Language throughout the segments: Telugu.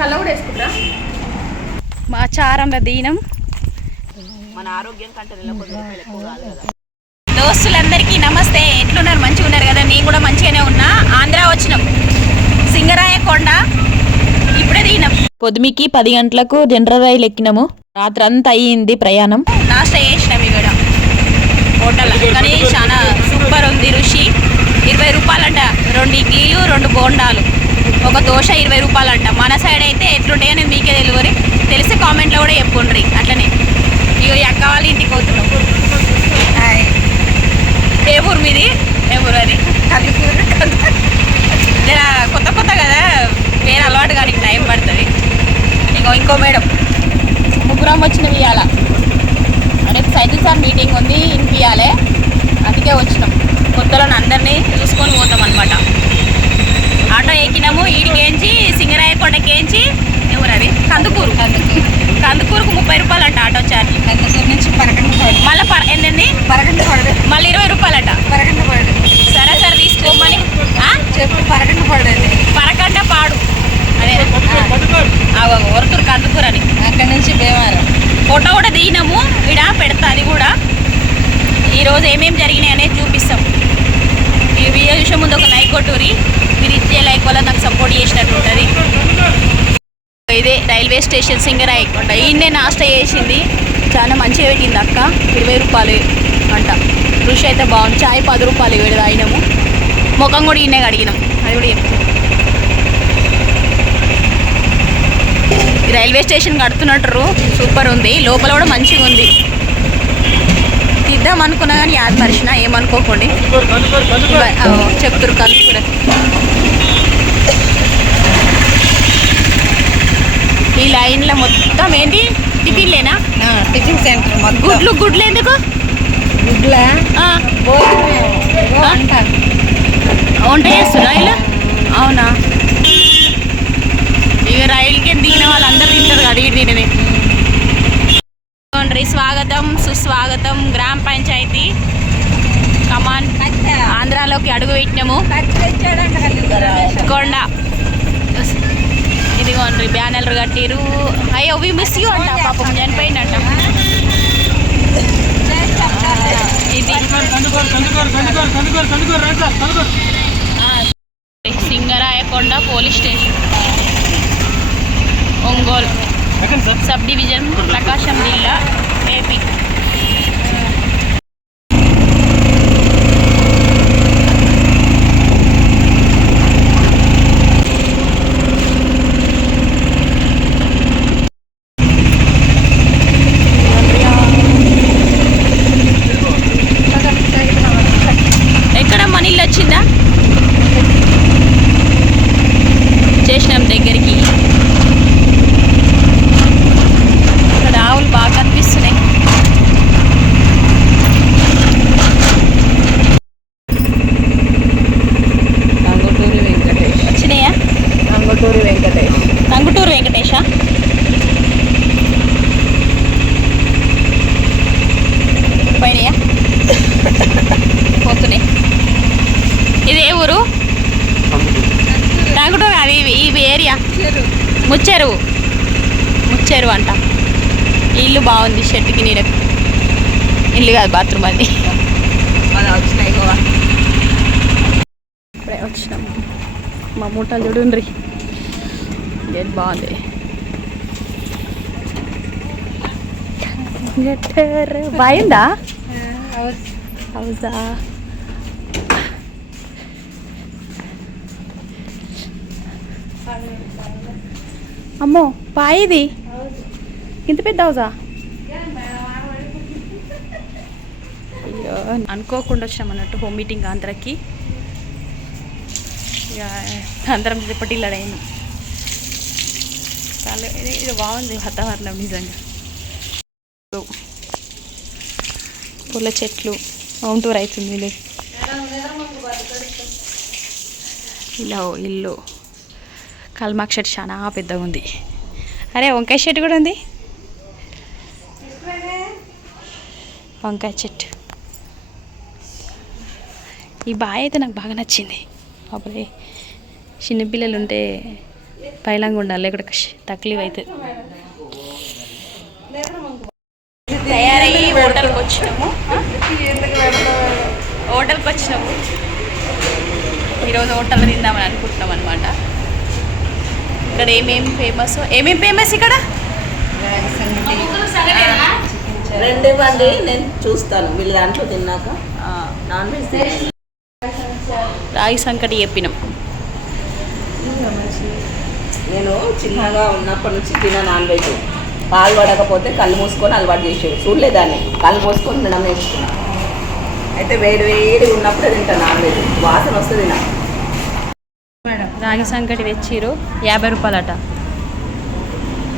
చల్ల కూడా వేసుకుంటా. మా చారంలో దీనం. మన ఆరోగ్యం కంటే దోస్తులందరికీ నమస్తే. ఎట్లున్నారు? మంచిగా ఉన్నారు కదా? నేను కూడా మంచిగానే ఉన్నా. ఆంధ్ర వచ్చినాం. సింగరాయ కొండ ఇప్పుడే దిగినాం పొద్దుమికి పది గంటలకు జనరల్ రైలు ఎక్కినాము. రాత్రి అంతా అయ్యింది ప్రయాణం. నాస్టా చేసినాం ఇక్కడ హోటల్. కానీ చాలా సూపర్ ఉంది రుచి. ఇరవై రూపాయలంట. రెండు ఇడ్లీలు రెండు బోండాలు. ఒక దోశ ఇరవై రూపాయలంట. మన సైడ్ అయితే ఎట్లుంటాయో నేను మీకే తెలియదు. తెలిసి కామెంట్లో కూడా చెప్పుండ్రి. అట్లనే. ఇక అక్క వాళ్ళ ఇంటికి పోతున్నాం. ఏ ఊరు మీది? ఏ ఊరు అది? కొత్త కొత్త కదా? వేరే అలవాటు కానీ టైం పడుతుంది. ఇంకో ఇంకో మేడం. ముగ్గురం వచ్చినవి ఇవాళ అంటే సైకిల్ సార్ మీటింగ్ ఉంది వినిపించాలి అందుకే వచ్చినాం. కొత్తలో అందరినీ చూసుకొని పోతాం అనమాట ఆటో ఎక్కినాము ఈడికేంచి సింగరాయకొండకేంచి ఎవరు అది? కందుకూరు. కందుకూరుకు ముప్పై రూపాయలు అంట ఆటో చార్జ్ కందుకూరు నుంచి మళ్ళీ ఏంటండి మళ్ళీ ఇరవై రూపాయలట. పరకండి పడు సరే సరే తీసుకోమని? చెప్పు పరకంట పాడు. అదే. ఒరుతురు కందుకూరు అని. అక్కడి నుంచి భీమారం ఫోటో కూడా దిగినాము. ఇడ పెడతా అది కూడా. ఈరోజు ఏమేమి జరిగినాయి అనేది చూపిస్తాం ఈ వీడియో చూసే ముందు ఒక లైక్ కొట్టూరి మీరు ఇచ్చే లైక్ వల్ల నాకు సపోర్ట్ చేసినట్టు ఉంటుంది. ఇదే రైల్వే స్టేషన్ సింగర్ అయ్యకుండా ఈయన్నే నాస్ట చేసింది. చాలా మంచిగా పెట్టింది అక్క. ఇరవై రూపాయలు అంట. రుషి అయితే బాగుంది. చాయ్ పది రూపాయలు ఇవి తాగినాము ముఖం కూడా ఈయనే అడిగినాం అది కూడా రైల్వే స్టేషన్ కడుతున్నట్టు సూపర్ ఉంది. లోపల కూడా మంచిగా ఉంది తీద్దాం అనుకున్నా కానీ యాద్ మరిచిన ఏమనుకోకండి. చెప్తురు కలిసి కూడా. ఈ లైన్లో మొత్తం ఏంటి? టిఫిన్లేనా? టిఫిన్ సెంటర్ గుడ్లు గుడ్లు ఎందుకు? గుడ్ల? వంట. చేస్తున్నా ఇలా అవునా? ఇక రైలుకి దిగిన వాళ్ళందరూ తింటారు కదా ఇటు తినని చేసుకోండి స్వాగతం సుస్వాగతం గ్రామ పంచాయతీ. కమాన్ ఆంధ్రాలోకి అడుగు పెట్టినాము. కొండ. ఇదిగోండ్రి బ్యానర్లు కట్టిరు. అయ్యో అవి మిస్ యూ అంట పాపం చనిపోయిందంట. ఇది. Singarayakonda police station. Ongole. Sub division Prakasam జిల్లా ఏపీ ఏరియా ముచ్చెరువు ముచ్చెరువు అంట. ఇల్లు బాగుంది షెట్కి నీడకు ఇల్లు కాదు బాత్రూమ్ అది. మన వచ్చినాయి గోవా. ఇప్పుడే వచ్చినాం. మా మూటలు చూడండి గేట్ బాగుంది. బాగుందా? హౌసా? అమ్మో పాయిది? ఇంత పెద్ద హౌజా అయ్యో అనుకోకుండా వచ్చామన్నట్టు అన్నట్టు హోమ్ మీటింగ్ ఆంధ్రకి. ఇక అందరం రిపటిల్లడైంది చాలా ఇది ఇది బాగుంది వాతావరణం నిజంగా. పూల చెట్లు హోమ్ అవుతుంది ఇలా ఇల్లు. కల్మాక్ షెట్ చాలా పెద్దగా ఉంది. అరే వంకాయ చెట్టు కూడా ఉంది? వంకాయ చెట్టు ఈ బాయ్ అయితే నాకు బాగా నచ్చింది. అప్పుడే చిన్నపిల్లలు ఉంటే పైలంగా ఉండాలి ఇక్కడ తక్లీవ్ అవుతుంది తయారయ్యి హోటల్కి వచ్చినాము. హోటల్కి వచ్చినాము. ఈరోజు హోటల్ తిందామని అనుకుంటున్నాం అనమాట ఇక్కడ ఏమేమి ఫేమస్ ఏమేమి ఫేమస్ ఇక్కడ? రెండు నేను చూస్తాను. వీళ్ళ దాంట్లో తిన్నాక. Non veg. రాగి సంకటి చెప్పినాం. నేను చిన్నగా ఉన్నప్పటి నుంచి తిన నాన్ వెజ్. పాలు పడకపోతే కళ్ళు మూసుకొని అలవాటు చేసేది. చూడలేదాన్ని కళ్ళు మూసుకొని తినడం నేర్చుకున్నా. అయితే వేడి వేడి ఉన్నప్పుడే తింటా నాన్ వెజ్. వాసన వస్తుంది నాకు రాగి సంకటి తెచ్చిరు యాభై రూపాయలట.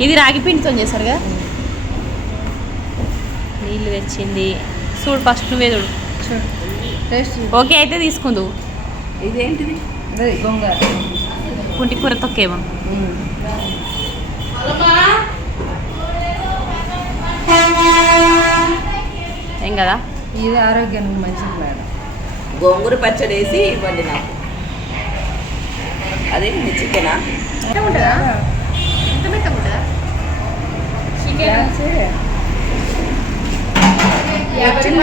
ఇది రాగి పిండితో చేస్తారు కదా? నీళ్ళు తెచ్చింది. చూడు ఫస్ట్ నువ్వే చూడు. ఓకే అయితే తీసుకుందు. ఇదేంటిది? గొంగర. పుంటి కూర తొక్కేమో. ఏం కదా? ఇది ఆరోగ్యానికి మంచిది మేడం. గోంగూర పచ్చడి వేసి ఇవ్వండి నాకు అదే చికెనా ఉంటుందా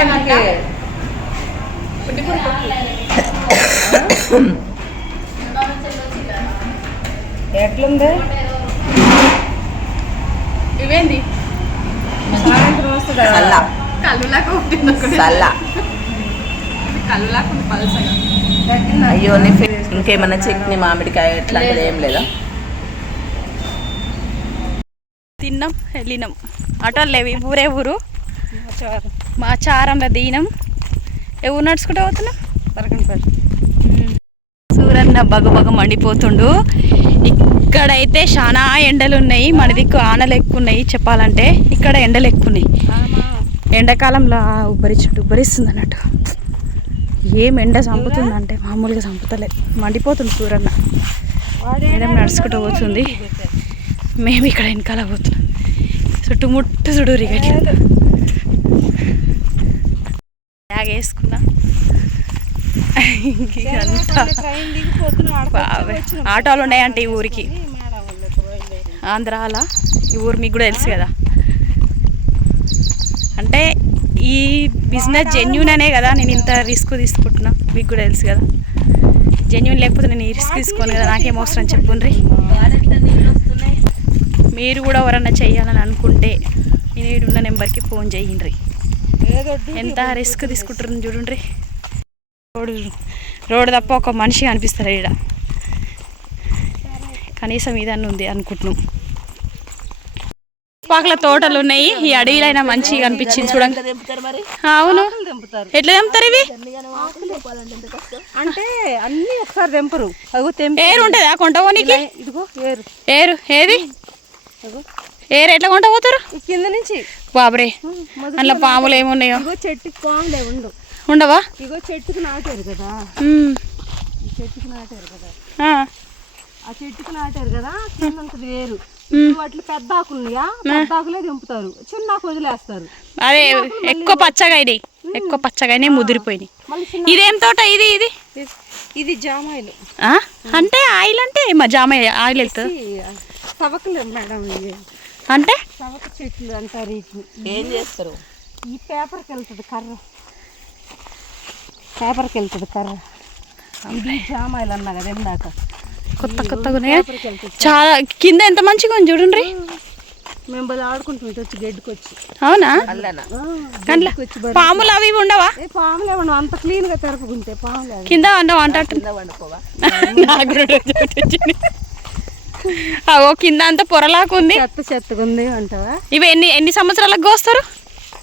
మనకి ఎట్లుంది? ఇవేంది? సాయంత్రం వస్తుందా? చల్ల కళ్ళులాగా చల్ల కళ్ళులాగా పలసగా. గట్టిన అయ్యో నీ ఫే- ఇంకేమన్నా చట్నీ మామిడికాయ ఇట్లాంటిది ఏం లేదా? తిన్నాం వెళ్ళినాం. ఆటోలు లేవు ఊరే ఊరు. మా చారంలో దీనం. ఏ ఊరు నడుచుకుంటూ పోతున్నాం సూరన్న బగ బగ మండిపోతుండు. ఇక్కడైతే చాలా ఎండలు ఉన్నాయి మన దిక్కు ఆనలు ఎక్కువ ఉన్నాయి చెప్పాలంటే. ఇక్కడ ఎండలు ఎక్కువ ఉన్నాయి ఎండాకాలంలో ఉబ్బరిచుంటు ఉబ్బరిస్తుంది అన్నట్టు ఏం ఎండ చంపుతుందంటే మామూలుగా చంపుతలేదు మండిపోతుంది సూరన్న మేడం నడుచుకుంటూ పోతుంది. మేము ఇక్కడ వెనకాల పోతున్నాం. చుట్టుముట్టు చుడు రిగట్లేదు బ్యాగ్ వేసుకున్నా. ఆటోలు ఉన్నాయంటే ఈ ఊరికి. ఆంధ్రాల. ఈ ఊరు మీకు కూడా తెలుసు కదా. అంటే ఈ బిజినెస్ జెన్యున్ అనే కదా నేను ఇంత రిస్క్ తీసుకుంటున్నా? మీకు కూడా తెలుసు కదా. జెన్యున్ లేకపోతే నేను ఈ రిస్క్ తీసుకోను కదా నాకేం అవసరం చెప్పుండ్రి. మీరు కూడా ఎవరన్నా చేయాలని అనుకుంటే నేను ఉన్న నెంబర్కి ఫోన్ చేయండి ఎంత రిస్క్ తీసుకుంటారు చూడండి రోడ్డు రోడ్డు తప్ప ఒక మనిషి కనిపిస్తారు ఇక్కడ కనీసం ఇదన్నీ ఉంది అనుకుంటున్నాం. పాకల తోటలు ఉన్నాయి ఈ అడవిలైనా మంచిగా అనిపించింది చూడండి. అవును. తెంపుతారు. ఎట్లా తెంపుతారు ఇవి? అంటే అన్ని ఒకసారి తెంపరు. ఏరు ఉంటుందా కొంట పోనీకి? ఇదిగో ఏరు. ఏరు. ఏది? ఏరు ఎట్లా కొంట పోతారు? కింద నుంచి. బాబరే. అందులో పాములు ఏమున్నాయో? ఇగో చెట్టుకి పాములే ఉండు. ఉండవా? ఇగో చెట్టుకి నాటారు కదా. చెట్టుకి నాటారు కదా. ఆ. ఆ చెట్టుకి నాటారు కదా కింద వేరు వాటిలో పెద్ద ఆకులు ఉన్నాయా? పెద్ద ఆకులే తెంపుతారు చిన్న ఆకు వదిలేస్తారు అదే ఎక్కువ పచ్చగా అయినాయి ఎక్కువ పచ్చగా అయినాయి ముదిరిపోయినాయి. ఇదేం తోట ఇది ఇది? ఇది- ఇది జామాయిలు. ఆ? అంటే ఆయిల్ అంటే మా జామ ఆయిల్ వెళ్తుంది. సవకలు మేడం అంటే? సవక చెట్లు అంటారు వీటిని. ఏం చేస్తారు? ఈ పేపర్కి వెళ్తుంది కర్ర. పేపర్కి వెళ్తుంది కర్ర. ఇది జామాయిలు అన్నా కదా ఇందాక. కొత్త కొత్తగా ఉన్నాయి చాలా. కింద ఎంత మంచిగా ఉంది చూడండి. మేము బలి ఆడుకుంటుంటే వచ్చి గడ్డికి వచ్చి అవునా కండ్ల పాములు అవి ఇవి ఉండవా? ఏ పాములు ఏమన్నా అంత క్లీన్గా తెరపుకుంటే పాములు అవి. కింద ఉండవు అంట. అవో కింద అంతా పొరలాగా ఉంది. చెత్త చెత్తగా ఉంది అంటావా? ఇవి ఎన్ని ఎన్ని సంవత్సరాలకు కోస్తారు?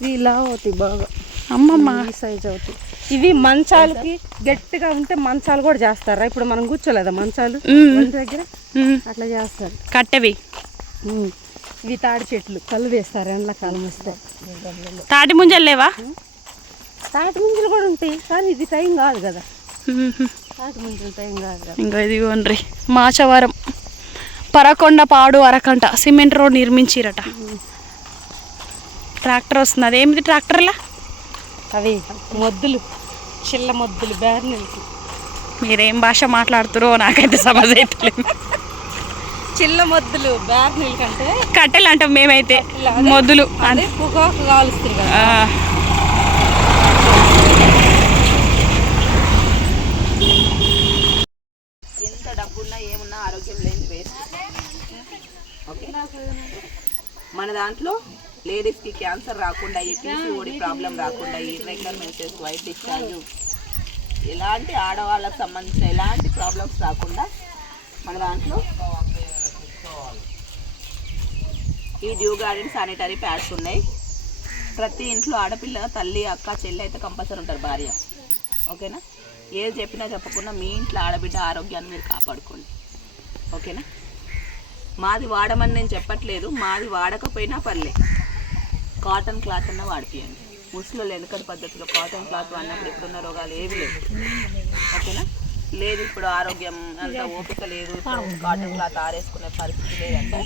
ఇవి ఇలా అవుతాయి బాగా. అమ్మమ్మ. ఈ సైజ్ అవుతాయి. ఇవి మంచాలకి గట్టిగా ఉంటే మంచాలు కూడా చేస్తారా? ఇప్పుడు మనం కూర్చోలేదా మంచాలు? దగ్గర? అట్లా చేస్తారు. కట్టెవి. ఇవి తాడి చెట్లు. కళ్ళు వేస్తారు ఎండాకాలం వస్తే. తాటి ముంజలు లేవా? తాటి ముంజలు కూడా ఉంటాయి కానీ ఇది టైం కాదు కదా. తాటి ముంజలు టైం కాదు కదా. ఇంకా ఇదిగోండ్రి. మాచవరం. పరకొండ పాడు అరకంట సిమెంట్ రోడ్ నిర్మించిరట. ట్రాక్టర్ వస్తుంది. అదేమిది ట్రాక్టర్లా? అవి మొద్దులు. చిల్ల మొద్దులు బేర్నెలకి మీరేం భాష మాట్లాడుతురో నాకైతే సమజ్ అవుతలేదు చిల్ల మొద్దులు బ్యాగ్ నీళ్ళ కంటే కట్టెలు అంటాం మేమైతే. మొద్దులు అదే పొగాకు కాలుస్తుంది కదా. ఆ, ఎంత డబ్బున్నా ఏమున్నా ఆరోగ్యం లేని వేస్ట్ ఓకే. మన దాంట్లో లేడీస్కి క్యాన్సర్ రాకుండా ఈ పీసీఓడి ప్రాబ్లం రాకుండా ఈ ఇర్రెగ్యులర్ మెన్సెస్ వైట్ డిశ్చార్జ్ ఎలాంటి ఆడవాళ్ళకు సంబంధించిన ఎలాంటి ప్రాబ్లమ్స్ రాకుండా మన దాంట్లో ఈ డ్యూ గార్డెన్ శానిటరీ ప్యాడ్స్ ఉన్నాయి. ప్రతి ఇంట్లో ఆడపిల్ల తల్లి అక్క చెల్లి అయితే కంపల్సరీ ఉంటారు భార్య. ఓకేనా? ఏది చెప్పినా చెప్పకుండా మీ ఇంట్లో ఆడబిడ్డ ఆరోగ్యాన్ని మీరు కాపాడుకోండి. ఓకేనా? మాది వాడమని నేను చెప్పట్లేదు మాది వాడకపోయినా పర్లే. కాటన్ క్లాత్ అన్న వాడిపియండి. ముసలి వెనకటి పద్ధతిలో కాటన్ క్లాత్ వాడినప్పుడు ఇప్పుడున్న రోగాలు ఏవి లేవు. ఓకేనా? లేదు ఇప్పుడు ఆరోగ్యం అంత ఓపిక లేదు. కాటన్ క్లాత్ ఆరేసుకునే పరిస్థితి లేదంటే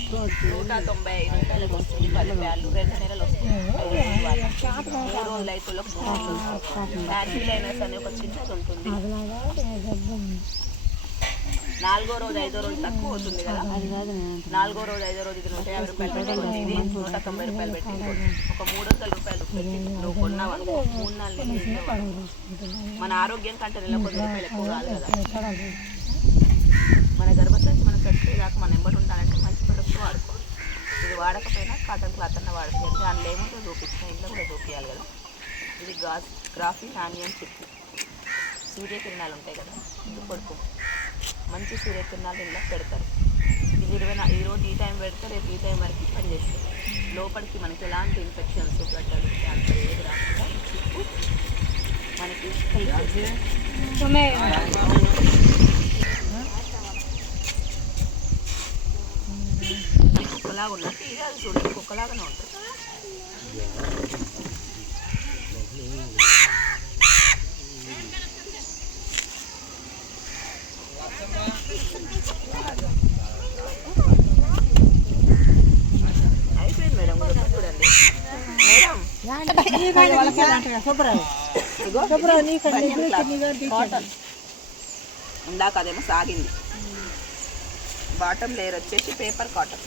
నూట తొంభై ఐదు రూపాయలకు వస్తుంది. పది వేలు రెండు నెలలు వస్తుంది. రోజులు మూడు రోజులు అయితే ఫ్యాన్సీ లైనర్స్ అనే ఒక చిన్నది ఉంటుంది. నాలుగో రోజు ఐదో రోజు తక్కువ అవుతుంది కదా. నాలుగో రోజు ఐదో రోజు ఇది నూట యాభై రూపాయలు పెట్టుకోండి. ఇది నూట తొంభై రూపాయలు పెట్టుకోండి. ఒక మూడు వందల రూపాయలు పెట్టి నువ్వు కొన్నావు అనుకో మూడు నాలుగు. మన ఆరోగ్యం కంటే నెల కొన్ని రూపాయలు ఎక్కువ కాదు. కదా మన గర్భసంచి మనం పెట్టేదాకా మనం ఎంబడి ఉంటానంటే మంచి ప్రొడక్ట్ వాడుకో. ఇది వాడకపోయినా కాటన్ క్లాత్ అన్న వాడుకోవాలి దానిలో ఏముందో చూపించిన ఇంట్లో కూడా చూపించాలి కదా. ఇది గాస్ గ్రాఫిక్ ఆనియన్ చిప్ సూర్యకిరణాలు ఉంటాయి కదా ఇది పడుకో. మంచి సూర్యకిరణాలు ఇలా పెడతారు. ఇది ఇరవై నా ఈరోజు ఈ టైం పెడితే రేపు ఈ టైం వరకు పనిచేస్తుంది లోపలికి మనకి ఎలాంటి ఇన్ఫెక్షన్స్ గడ్డలు క్యాన్సర్ ఏది రాకుండా చిప్పు మనకి కుక్కలాగా ఉన్నట్టు ఇది అది చూడండి కుక్కలాగానే ఉంటుంది అయిపోయింది మేడం కొంచెం చూడండి మేడం కాటన్ ఇందాక అదేమో సాగింది. బాటమ్ లేయర్ వచ్చేసి పేపర్ కాటన్.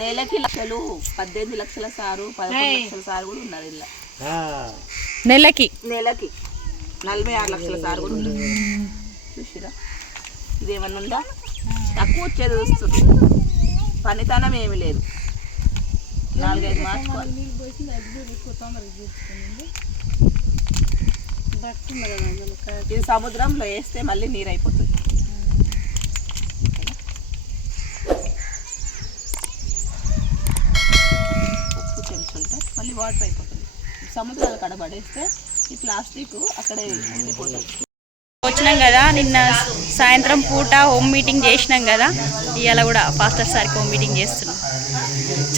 నెలకి లక్షలు పద్దెనిమిది లక్షల సారు పదకొండు లక్షల సారు కూడా ఉన్నారు ఇలా నెలకి. నెలకి. నలభై ఆరు లక్షల సారు కూడా ఉన్నారు. చూసిరా? ఇదేమన్నా ఉందా? తక్కువ వచ్చేది చూస్తుంది పనితనం ఏమీ లేదు. నాలుగైదు మార్చుకోవాలి ఇది సముద్రంలో వేస్తే మళ్ళీ నీరు అయిపోతుంది ఉప్పు చెంచుంటే మళ్ళీ వాటర్ అయిపోతుంది. సముద్రాలు కడ పడేస్తే ఈ ప్లాస్టిక్ అక్కడే ఉండిపోతుంది. వచ్చినాం కదా నిన్న సాయంత్రం పూట హోమ్ మీటింగ్ చేసినాం కదా. ఇవాళ కూడా ఫాస్టర్ సార్కి ఓ మీటింగ్ చేస్తున్నాం.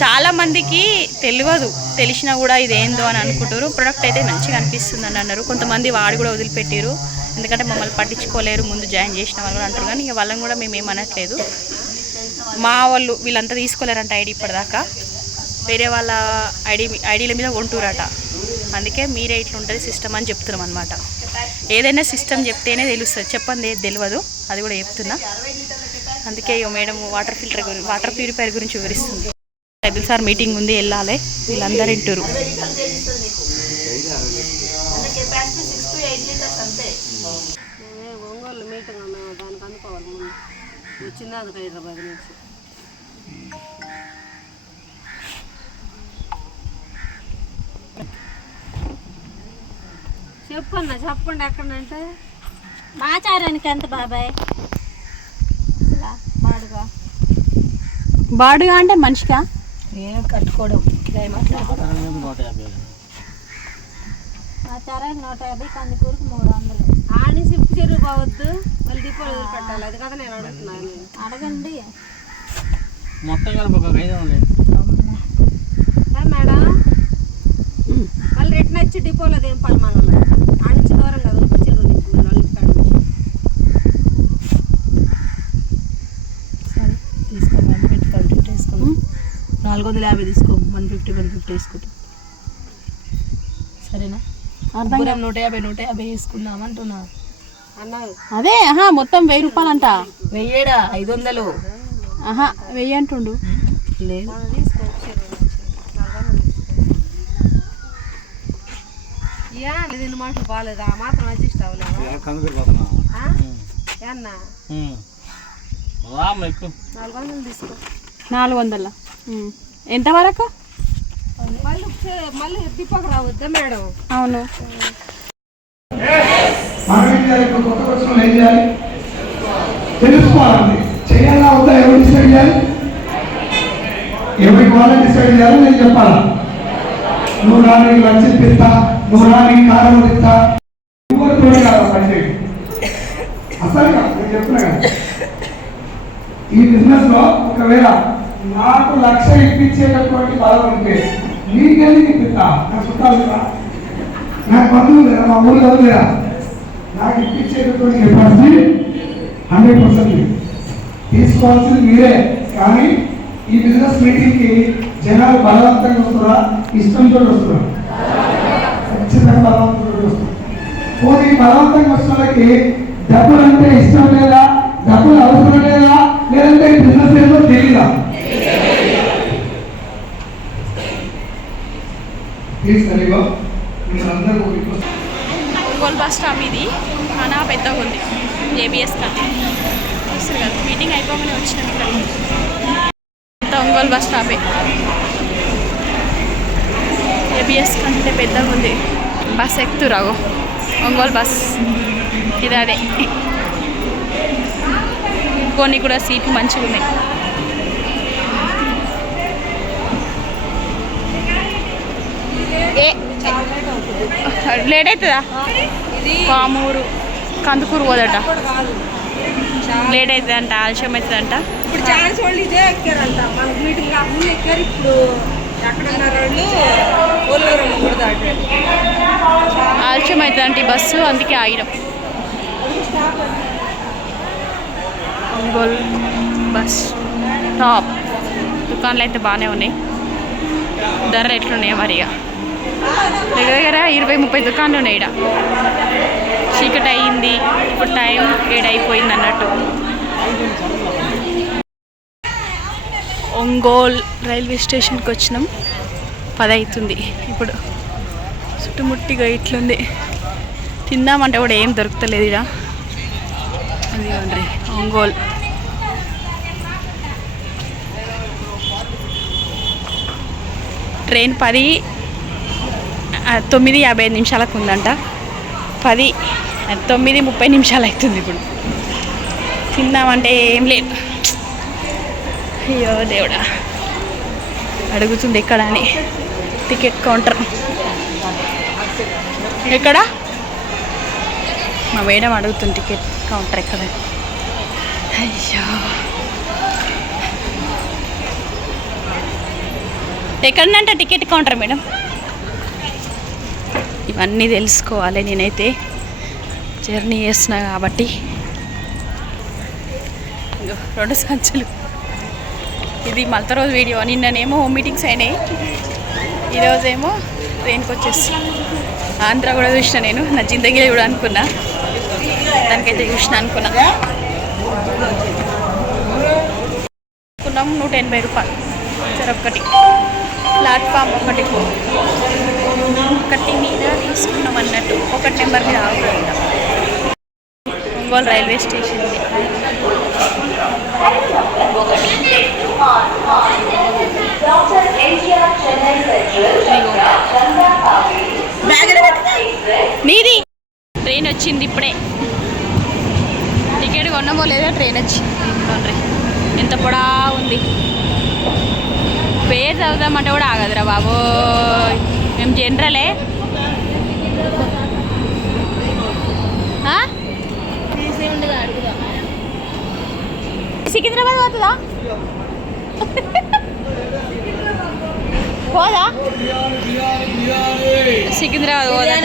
చాలా మందికి తెలియదు తెలిసినా కూడా ఇదేందో అని అనుకుంటారు. ప్రొడక్ట్ అయితే మంచిగా అనిపిస్తుంది అని అన్నారు. కొంతమంది వాడు కూడా వదిలిపెట్టారు. ఎందుకంటే మమ్మల్ని పట్టించుకోలేరు ముందు జాయిన్ చేసిన వాళ్ళు కూడా అంటారు. కానీ ఇక వాళ్ళని కూడా మేము ఏమనట్లేదు. మా వాళ్ళు వీళ్ళంతా తీసుకోలేరంట ఐడి ఇప్పటిదాకా. వేరే వాళ్ళ ఐడి ఐడీల మీద కొంటురట అందుకే మీరే ఇట్లా ఉంటుంది సిస్టమ్ అని చెప్తున్నాం అనమాట ఏదైనా సిస్టమ్ చెప్తేనే తెలుస్తుంది. చెప్పండి తెలియదు. అది కూడా చెప్తున్నా. అందుకే మేడం వాటర్ ఫిల్టర్ గురించి వాటర్ ప్యూరిఫైర్ గురించి వివరిస్తుంది. టైబుల్ సార్ మీటింగ్ ఉంది వెళ్ళాలి. వీళ్ళందరూ ఇంటారు చెప్పన్న చెప్పండి ఎక్కడంటే? ఆచారానికి ఎంత బాబాయ్? బాడుగా. బాడుగా అంటే మనిషికా? ఏం కట్టుకోవడం ఆచారానికి నూట యాభై కందికూరుకు మూడు వందలు. ఆని సిప్పు చెరువు పోవద్దు మళ్ళీ దీపావళి వదిలిపెట్టాలి. అది కదా నేను అడుగుతున్నాను. అడగండి. మొత్తం కలిపి ఒక ఐదు వందలు. ఏ మేడం? మళ్ళీ రిటర్న్ వచ్చి డిపోలో దింపాలి మనల్ని ఆ నుంచి దూరం కదా ఉప్పు చెరువు నుంచి మళ్ళీ వాళ్ళ ఇంటికాడ నుంచి తీసుకో వన్ ఫిఫ్టీ వన్ ఫిఫ్టీ వేసుకుందాం నాలుగు వందల యాభై తీసుకో వన్ ఫిఫ్టీ వన్ ఫిఫ్టీ వేసుకుంటాం సరేనా? ముగ్గురం నూట యాభై నూట యాభై తీసుకుందాం అంటున్నా. అదే ఆహా మొత్తం వెయ్యి రూపాయలంట. వెయ్యేడా? ఐదు వందలు ఆహా వెయ్యి అంటుండు. లేదు. దీని మాటలు బాగాలేదు? ఆ మాత్రం అడ్జస్ట్ నాలుగు వందలు ఎంత వరకు మళ్ళీ మళ్ళీ రావద్దా మేడం? అవును. మనం ఏం చేయాలి ఇప్పుడు కొత్త వచ్చిన ఏం చేయాలి? తెలుసుకోవాలండి. చేయాలా వద్దా? ఎవరు డిసైడ్ చేయాలి? ఎవరికి వాళ్ళని డిసైడ్ చేయాలో? నేను చెప్పాలా? నువ్వు రానికి లంచ్ ఇప్పిస్తా నువ్వు రానికి కారం ఇస్తా ఎవరితో కాదు పని చేయండి. అసలు కాదు, నేను చెప్తున్నా కదా. ఈ బిజినెస్లో ఒకవేళ నాకు లక్ష ఇప్పించేటటువంటి బలం ఉంటే నీకెళ్ళి ఇప్పిస్తా? నా చుట్టాలు నాకు బంధువులు లేదా మా ఊళ్ళో లేదా నాకు ఇప్పించేటటువంటి కెపాసిటీ హండ్రెడ్ పర్సెంట్ తీసుకోవాల్సింది మీరే. కానీ ఈ బిజినెస్ మీటింగ్కి జనాలు బలవంతంగా వస్తారా ఇష్టంతో వస్తారా ఖచ్చితంగా బలవంతంగా వస్తారు పోనీ బలవంతంగా వచ్చిన వాళ్ళకి డబ్బులు అంటే ఇష్టం లేదా? డబ్బులు అవసరం లేదా? లేదంటే బిజినెస్ ఏదో తెలియదా గోల్ బస్ స్టాప్ ఇది. చాలా పెద్దగా ఉంది ఏబిఎస్ కంటే చూస్తారు కదా మీటింగ్ అయిపోగానే వచ్చినాం ఇక్కడ. ఇంత ఒంగోలు బస్ స్టాపే ఏబిఎస్ కంటే పెద్దగా ఉంది బస్ ఎక్కుతురాగో ఒంగోలు బస్. ఇది అదే. కొన్ని కూడా సీట్లు మంచిగా ఉన్నాయి ఏ లేట్ అవుతుందా? పామూరు కందుకూరు పోదట. లేట్ అవుతుంది అంట ఆలస్యం అవుతుంది అంట ఇప్పుడు ఛాన్స్ వాళ్ళు ఇదే ఎక్కారంట. మన మీటింగ్ కాకుండా ఎక్కారు ఇప్పుడు ఎక్కడ ఉన్నారు వాళ్ళు పోలవరం కూడా దాటారు ఆలస్యం అవుతుంది అంటే ఈ బస్సు అందుకే ఆగినాం. ఒంగోలు బస్ టాప్ దుకాణాలు అయితే బాగానే ఉన్నాయి. ధరలు ఎట్లున్నాయో మరి ఇక. దగ్గర దగ్గర ఇరవై ముప్పై దుకాణాలు ఉన్నాయి ఇక్కడ చీకటి అయ్యింది ఇప్పుడు టైం ఏడైపోయింది అన్నట్టు. ఒంగోల్ రైల్వే స్టేషన్కి వచ్చినాం. పది అవుతుంది ఇప్పుడు. చుట్టుముట్టిగా ఇట్లుంది. తిందామంటే కూడా ఏం దొరుకుతలేదు ఇక్కడ అది అండి ఒంగోల్. ట్రైన్ పది తొమ్మిది యాభై ఐదు నిమిషాలకు ఉందంట. పది తొమ్మిది ముప్పై నిమిషాలు అవుతుంది ఇప్పుడు. తిందామంటే ఏం లేదు. అయ్యో దేవుడా. అడుగుతుంది ఎక్కడ అని టికెట్ కౌంటర్. ఎక్కడ? మా మేడం అడుగుతుంది టికెట్ కౌంటర్ ఎక్కడ? అయ్యో. ఎక్కడంటే టికెట్ కౌంటర్ మేడం? ఇవన్నీ తెలుసుకోవాలి నేనైతే. జర్నీ చేస్తున్నా కాబట్టి. రెండు సంచులు. ఇది మలత రోజు వీడియో నిన్ననేమో హోమ్ మీటింగ్స్ అయినాయి. ఈరోజేమో ట్రైన్కి వచ్చేసి. ఆంధ్ర కూడా చూసిన నేను. నా జిందగీలో కూడా అనుకున్నా. దానికైతే చూసిన అనుకున్నా. అనుకున్నాం నూట ఎనభై రూపాయలు. సరే ఒకటి ప్లాట్ఫామ్ ఒకటి. ఒకటి మీద తీసుకున్నాం అన్నట్టు. ఒకటి నెంబర్ మీద ఒంగోలు రైల్వే స్టేషన్ నీది ట్రైన్ వచ్చింది ఇప్పుడే. టికెట్ కొన్నమో లేదో ట్రైన్ వచ్చింది. ఎంత పొడా ఉంది. పేరు చదువుదామంటే కూడా ఆగదురా బాబు మేము జనరలే? సికింద్రాబాద్ పోతుందా? పోదా? సికింద్రాబాద్ పోదా?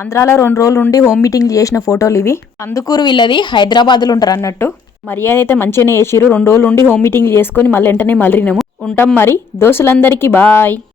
ఆంధ్రాలో రెండు రోజులు ఉండి హోమ్ మీటింగ్ చేసిన ఫోటోలు ఇవి. అందుకూరు వీళ్ళది హైదరాబాద్లో ఉంటారు అన్నట్టు. మర్యాద అయితే మంచిగానే చేసిరు రెండు రోజులు ఉండి హోమ్ మీటింగ్ చేసుకొని మళ్ళీ వెంటనే మళ్ళీనాము ఉంటాం మరి. దోస్తులందరికీ బాయ్.